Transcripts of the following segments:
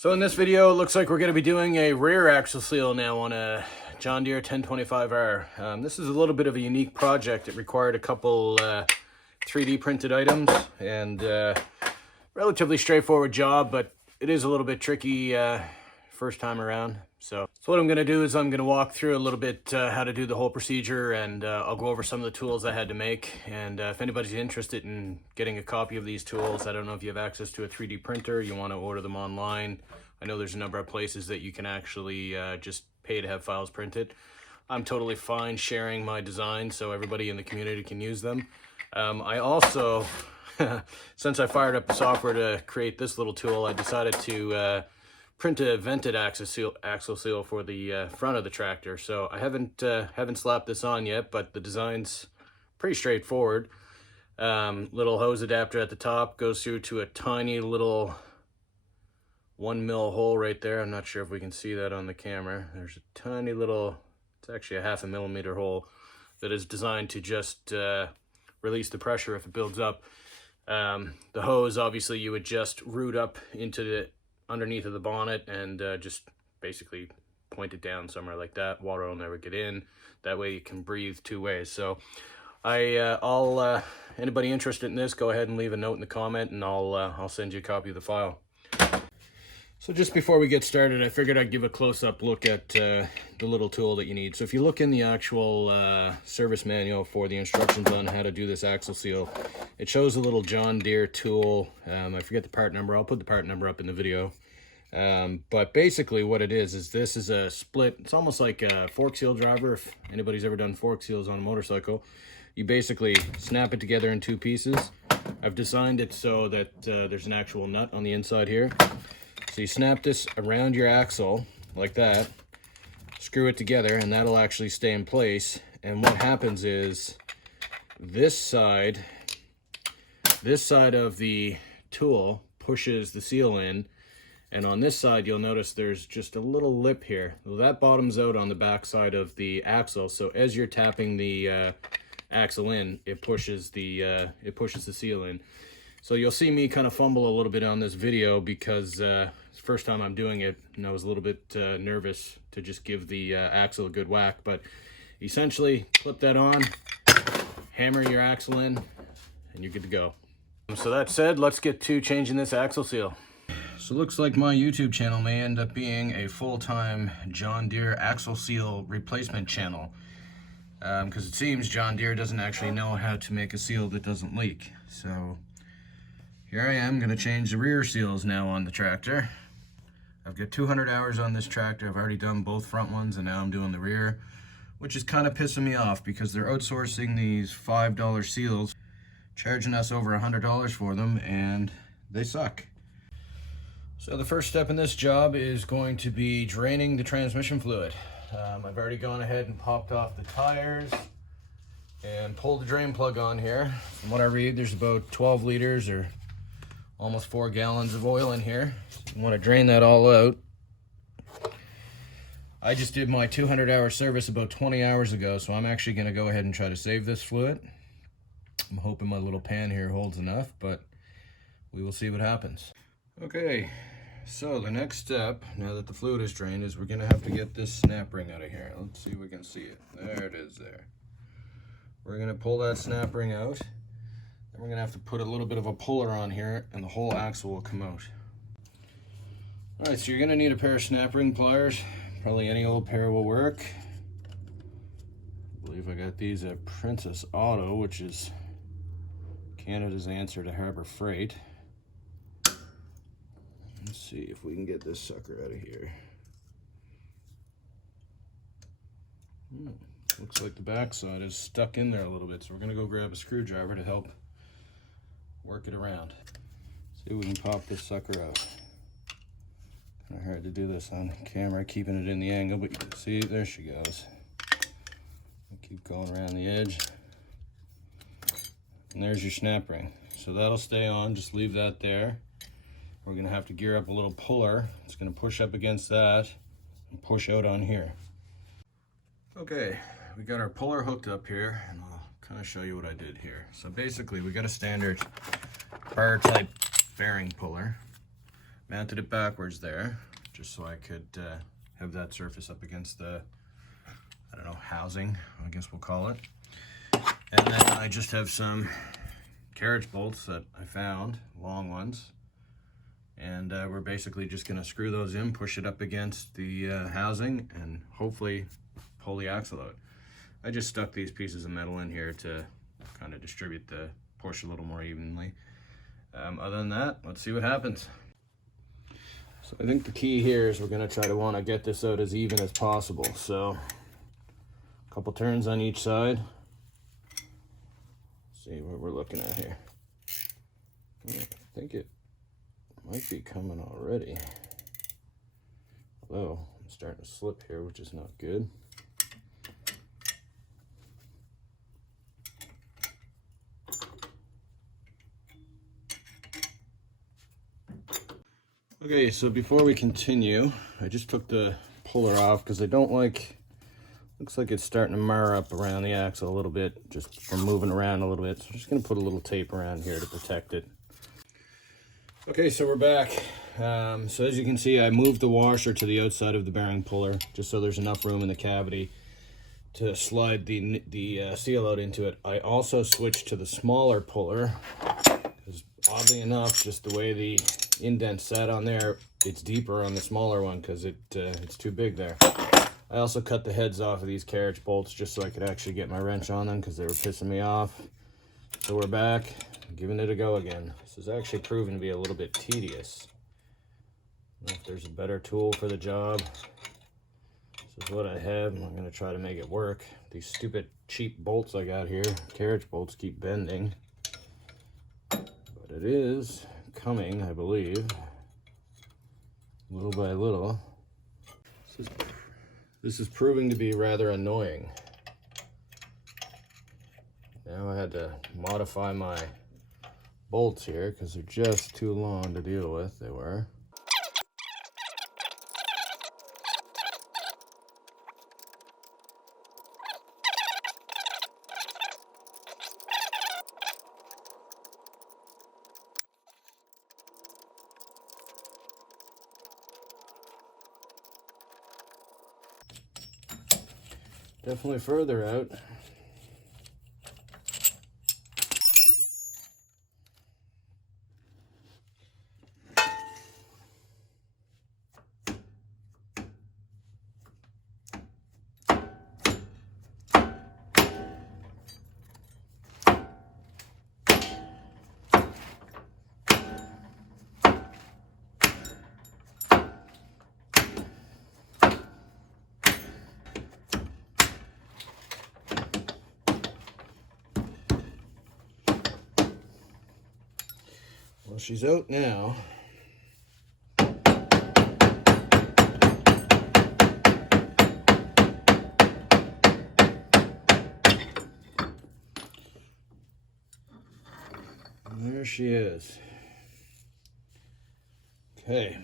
So in this video, it looks like we're going to be doing a rear axle seal now on a John Deere 1025R. This is a little bit of a unique project. It required a couple 3D printed items and relatively straightforward job, but it is a little bit tricky first time around. So what I'm going to do is I'm going to walk through a little bit how to do the whole procedure, and I'll go over some of the tools I had to make. And if anybody's interested in getting a copy of these tools, I don't know if you have access to a 3D printer, you want to order them online. I know there's a number of places that you can actually just pay to have files printed. I'm totally fine sharing my designs so everybody in the community can use them. I also, since I fired up the software to create this little tool, I decided to print a vented axle seal for the front of the tractor. So I haven't slapped this on yet, but the design's pretty straightforward. Little hose adapter at the top goes through to a tiny little 1 mil hole right there. I'm not sure if we can see that on the camera. There's a tiny little, it's actually a 0.5 millimeter hole that is designed to just release the pressure if it builds up. The hose, obviously, you would just root up into the underneath of the bonnet and just basically point it down somewhere like that. Water will never get in. That way you can breathe two ways. So I'll anybody interested in this, go ahead and leave a note in the comment, and I'll send you a copy of the file. So just before we get started, I figured I'd give a close-up look at the little tool that you need. So if you look in the actual service manual for the instructions on how to do this axle seal, it shows a little John Deere tool. I forget the part number. I'll put the part number up in the video. But basically what it is this is a split. It's almost like a fork seal driver. If anybody's ever done fork seals on a motorcycle, you basically snap it together in two pieces. I've designed it so that there's an actual nut on the inside here. So you snap this around your axle like that, screw it together, and that'll actually stay in place. And what happens is this side of the tool pushes the seal in, and on this side you'll notice there's just a little lip here. Well, that bottoms out on the back side of the axle, so as you're tapping the axle in, it pushes the seal in. So you'll see me kind of fumble a little bit on this video because it's the first time I'm doing it, and I was a little bit nervous to just give the axle a good whack. But essentially, clip that on, hammer your axle in, and you're good to go. So that said, let's get to changing this axle seal. So it looks like my YouTube channel may end up being a full-time John Deere axle seal replacement channel, because it seems John Deere doesn't actually know how to make a seal that doesn't leak. So here I am going to change the rear seals now on the tractor. I've got 200 hours on this tractor. I've already done both front ones, and now I'm doing the rear, which is kind of pissing me off because they're outsourcing these $5 seals, charging us over $100 for them, and they suck. So the first step in this job is going to be draining the transmission fluid. I've already gone ahead and popped off the tires and pulled the drain plug on here. From what I read, there's about 12 liters or almost 4 gallons of oil in here. You want to drain that all out. I just did my 200-hour service about 20 hours ago, so I'm actually going to go ahead and try to save this fluid. I'm hoping my little pan here holds enough, but we will see what happens. Okay, so the next step, now that the fluid is drained, is we're going to have to get this snap ring out of here. Let's see if we can see it. There it is there. We're going to pull that snap ring out. Then we're going to have to put a little bit of a puller on here, and the whole axle will come out. Alright, so you're going to need a pair of snap ring pliers. Probably any old pair will work. I believe I got these at Princess Auto, which is Canada's answer to Harbor Freight. Let's see if we can get this sucker out of here. Looks like the backside is stuck in there a little bit, so we're going to go grab a screwdriver to help work it around. See if we can pop this sucker out. Kind of hard to do this on camera, keeping it in the angle, but you can see, there she goes. Keep going around the edge. And there's your snap ring. So that'll stay on, just leave that there. We're going to have to gear up a little puller. It's going to push up against that and push out on here. Okay, we got our puller hooked up here, and I'll kind of show you what I did here. So basically, we got a standard bar type bearing puller. mounted it backwards there, just so I could have that surface up against the, I don't know, housing, I guess we'll call it. And then I just have some carriage bolts that I found, long ones. And we're basically just gonna screw those in, push it up against the housing, and hopefully pull the axle out. I just stuck these pieces of metal in here to kind of distribute the push a little more evenly. Other than that, let's see what happens. So I think the key here is we're gonna try to want to get this out as even as possible. So a couple turns on each side. See what we're looking at here. I think it might be coming already. Although I'm starting to slip here, which is not good. Okay, so before we continue, I just took the puller off because I don't like, looks like it's starting to mar up around the axle a little bit, just from moving around a little bit. So I'm just gonna put a little tape around here to protect it. Okay, so we're back. So as you can see, I moved the washer to the outside of the bearing puller, just so there's enough room in the cavity to slide the seal out into it. I also switched to the smaller puller, because oddly enough, just the way the indent sat on there, it's deeper on the smaller one because it's too big there. I also cut the heads off of these carriage bolts just so I could actually get my wrench on them because they were pissing me off. So we're back, giving it a go again. This is actually proving to be a little bit tedious. I don't know if there's a better tool for the job. This is what I have, and I'm going to try to make it work. These stupid cheap bolts I got here, carriage bolts, keep bending. But it is coming, I believe, little by little. This is proving to be rather annoying. Now I had to modify my bolts here because they're just too long to deal with. They were. Definitely further out. Well, she's out now. And there she is. Okay.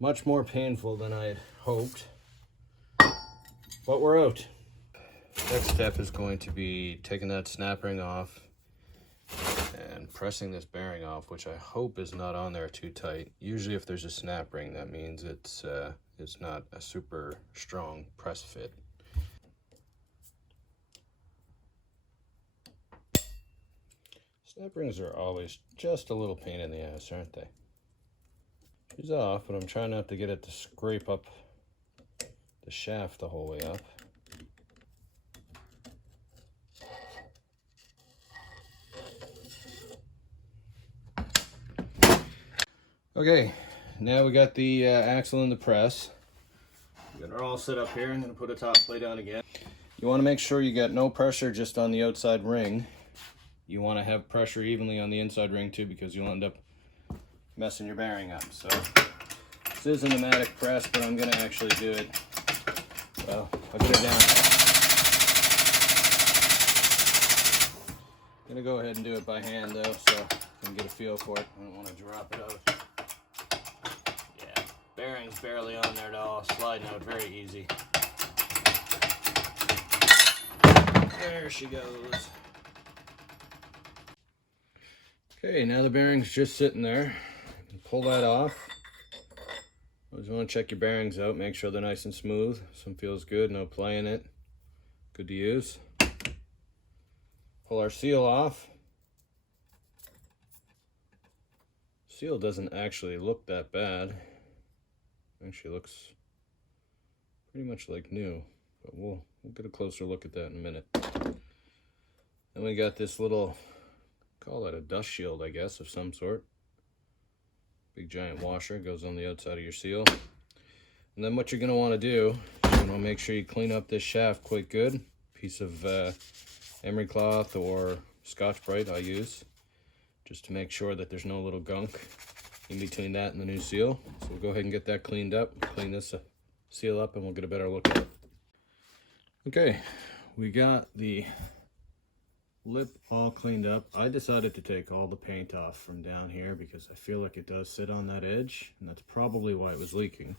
Much more painful than I had hoped, but we're out. Next step is going to be taking that snap ring off and pressing this bearing off, which I hope is not on there too tight. Usually if there's a snap ring, that means it's not a super strong press fit. Snap rings are always just a little pain in the ass, aren't they? She's off, but I'm trying not to get it to scrape up the shaft the whole way up. Okay, now we got the axle in the press. We got her all set up here. I'm going to put a top plate on again. You want to make sure you got no pressure just on the outside ring. You want to have pressure evenly on the inside ring too, because you'll end up messing your bearing up. So this is a pneumatic press, but I'm going to actually do it. Well, I'll get it down. I'm going to go ahead and do it by hand though, so I can get a feel for it. I don't want to drop it out. Yeah, bearing's barely on there at all. Sliding out very easy. There she goes. Okay, now the bearing's just sitting there. pull that off. Always want to check your bearings out, make sure they're nice and smooth. Some feels good, no play in it. Good to use. Pull our seal off. Seal doesn't actually look that bad. Actually looks pretty much like new, but we'll get a closer look at that in a minute. Then we got this little, call that a dust shield, I guess, of some sort. Big giant washer goes on the outside of your seal. And then what you're going to want to do is you're going to make sure you clean up this shaft quite good. Piece of emery cloth or Scotch-Brite I use, just to make sure that there's no little gunk in between that and the new seal. So we'll go ahead and get that cleaned up, clean this seal up, and we'll get a better look at it. Okay, we got the lip all cleaned up. I decided to take all the paint off from down here because I feel like it does sit on that edge, and that's probably why it was leaking.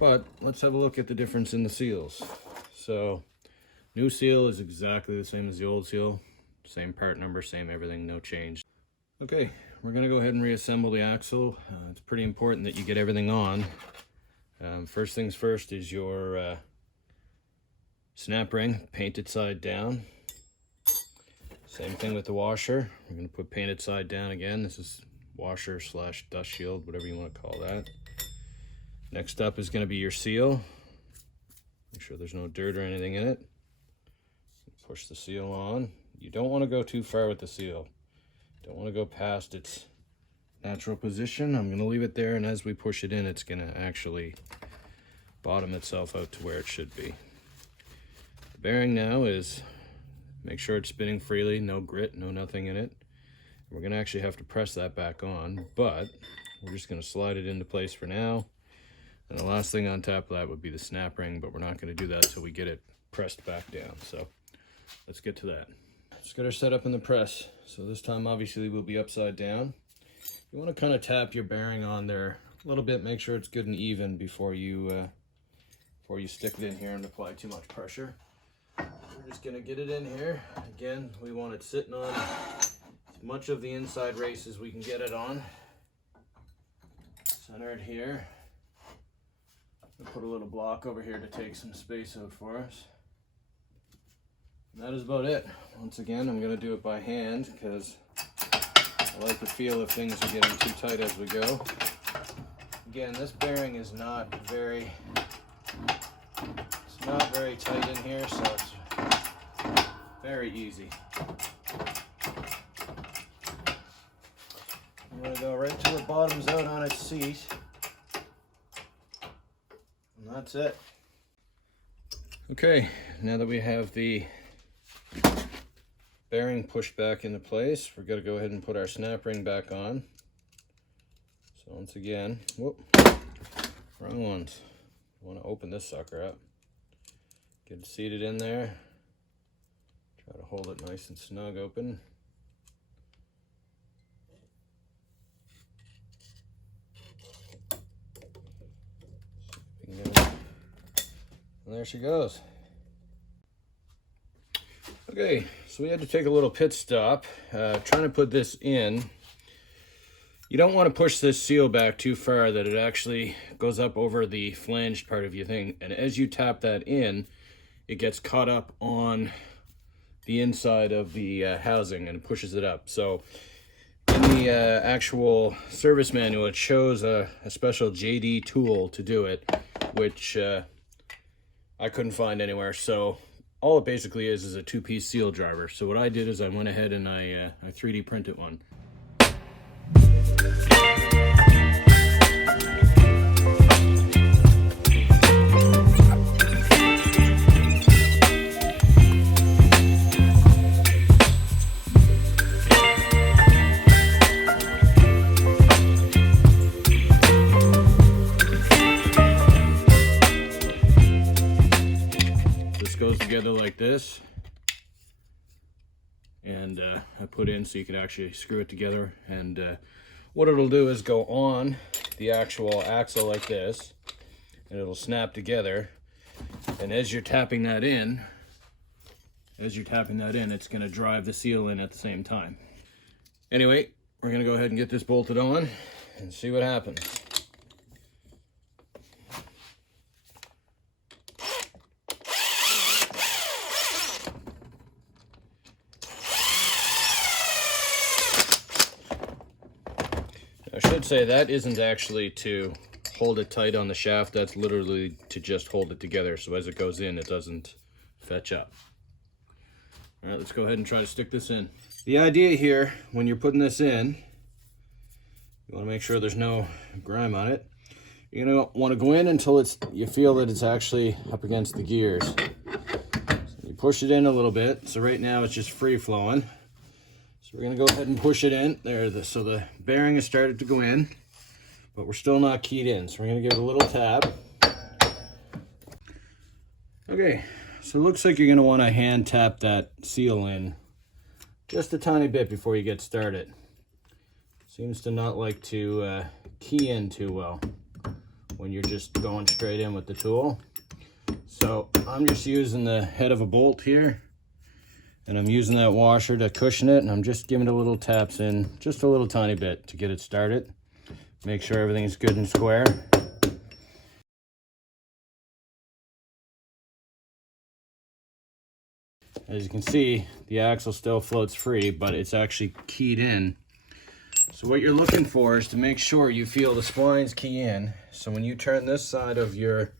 But let's have a look at the difference in the seals. So new seal is exactly the same as the old seal. Same part number, same everything, no change. Okay, we're gonna go ahead and reassemble the axle. It's pretty important that you get everything on. First things first is your snap ring, painted side down. Same thing with the washer. We're going to put painted side down again. This is washer / dust shield, whatever you want to call that. Next up is going to be your seal. Make sure there's no dirt or anything in it. Push the seal on. You don't want to go too far with the seal. Don't want to go past its natural position. I'm going to leave it there, and as we push it in, it's going to actually bottom itself out to where it should be. The bearing now is, make sure it's spinning freely, no grit, no nothing in it. We're going to actually have to press that back on, but we're just going to slide it into place for now. And the last thing on top of that would be the snap ring, but we're not going to do that until we get it pressed back down. So let's get to that. Let's get our setup in the press. So this time obviously we'll be upside down. You want to kind of tap your bearing on there a little bit, make sure it's good and even before you stick it in here and apply too much pressure. We're just gonna get it in here. Again, we want it sitting on as much of the inside race as we can get it on. Center it here. We'll put a little block over here to take some space out for us. And that is about it. Once again, I'm gonna do it by hand because I like to feel if things are getting too tight as we go. Again, this bearing is not very tight in here, so it's very easy. I'm going to go right till it bottoms out on its seat. And that's it. Okay, now that we have the bearing pushed back into place, we're going to go ahead and put our snap ring back on. So once again, whoop, wrong ones. I want to open this sucker up. Get it seated in there. Try to hold it nice and snug open. And there she goes. Okay, so we had to take a little pit stop. Trying to put this in. You don't want to push this seal back too far that it actually goes up over the flanged part of your thing. And as you tap that in, it gets caught up on the inside of the housing and pushes it up. So in the actual service manual, it shows a special JD tool to do it, which I couldn't find anywhere. So all it basically is a two-piece seal driver. So what I did is I went ahead and I 3D printed one. Goes together like this, and I put in so you could actually screw it together, and what it'll do is go on the actual axle like this, and it'll snap together, and as you're tapping that in, it's going to drive the seal in at the same time. Anyway, we're going to go ahead and get this bolted on, and see what happens. I should say that isn't actually to hold it tight on the shaft. That's literally to just hold it together, so as it goes in, it doesn't fetch up. All right, let's go ahead and try to stick this in. The idea here, when you're putting this in, you want to make sure there's no grime on it. You're going to want to go in until you feel that it's actually up against the gears. So you push it in a little bit. So right now it's just free flowing. So we're going to go ahead and push it in. So the bearing has started to go in, but we're still not keyed in. So we're going to give it a little tap. Okay, so it looks like you're going to want to hand tap that seal in just a tiny bit before you get started. Seems to not like to key in too well when you're just going straight in with the tool. So I'm just using the head of a bolt here, and I'm using that washer to cushion it, and I'm just giving it a little taps in, just a little tiny bit to get it started. Make sure everything's good and square. As you can see, the axle still floats free, but it's actually keyed in. So what you're looking for is to make sure you feel the splines key in. So when you turn this side of your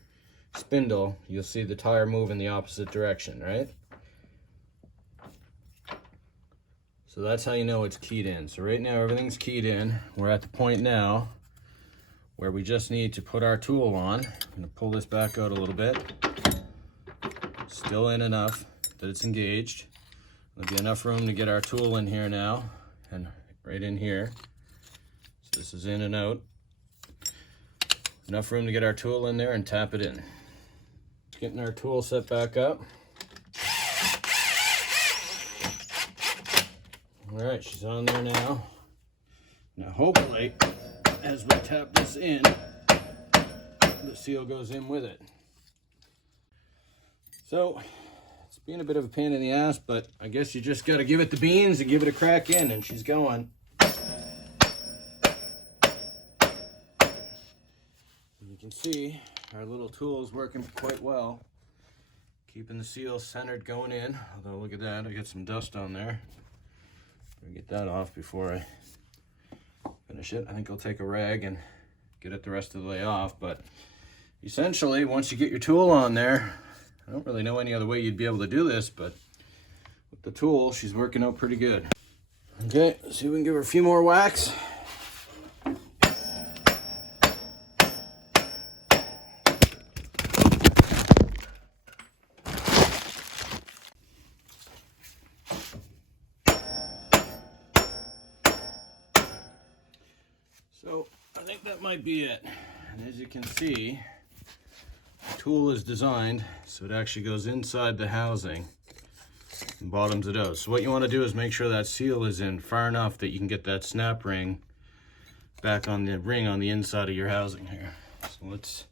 spindle, you'll see the tire move in the opposite direction, right? So that's how you know it's keyed in. So right now everything's keyed in. We're at the point now where we just need to put our tool on. I'm gonna pull this back out a little bit. Still in enough that it's engaged. There'll be enough room to get our tool in here now, and right in here. So this is in and out. Enough room to get our tool in there and tap it in. Getting our tool set back up. All right, she's on there now. Now hopefully, as we tap this in, the seal goes in with it. So, it's been a bit of a pain in the ass, but I guess you just got to give it the beans and give it a crack in, and she's going. As you can see, our little tool is working quite well, keeping the seal centered going in. Although look at that, I got some dust on there. I'll get that off before I finish it. I think I'll take a rag and get it the rest of the way off, but essentially once you get your tool on there, I don't really know any other way you'd be able to do this, but with the tool, she's working out pretty good. Okay, let's see if we can give her a few more whacks. So I think that might be it. And as you can see, the tool is designed so it actually goes inside the housing and bottoms it out. So what you want to do is make sure that seal is in far enough that you can get that snap ring back on the ring on the inside of your housing here. So let's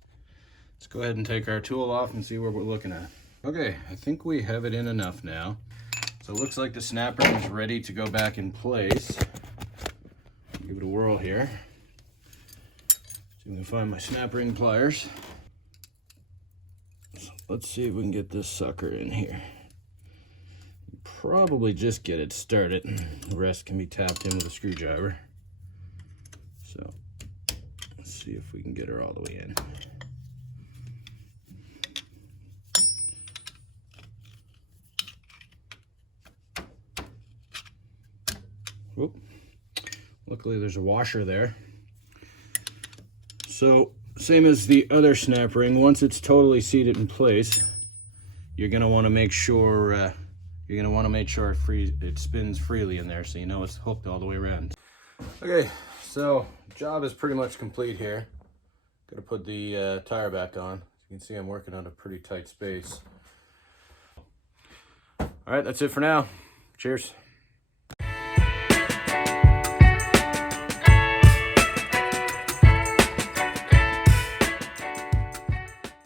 go ahead and take our tool off and see what we're looking at. Okay, I think we have it in enough now. So it looks like the snap ring is ready to go back in place. Give it a whirl here. See if we can find my snap ring pliers. So let's see if we can get this sucker in here. Probably just get it started. The rest can be tapped in with a screwdriver. So let's see if we can get her all the way in. Whoop. Luckily there's a washer there. So same as the other snap ring, once it's totally seated in place, you're going to want to make sure it spins freely in there, so you know it's hooked all the way around. Okay, so job is pretty much complete here. Got to put the tire back on. As you can see, I'm working on a pretty tight space. All right, that's it for now. Cheers.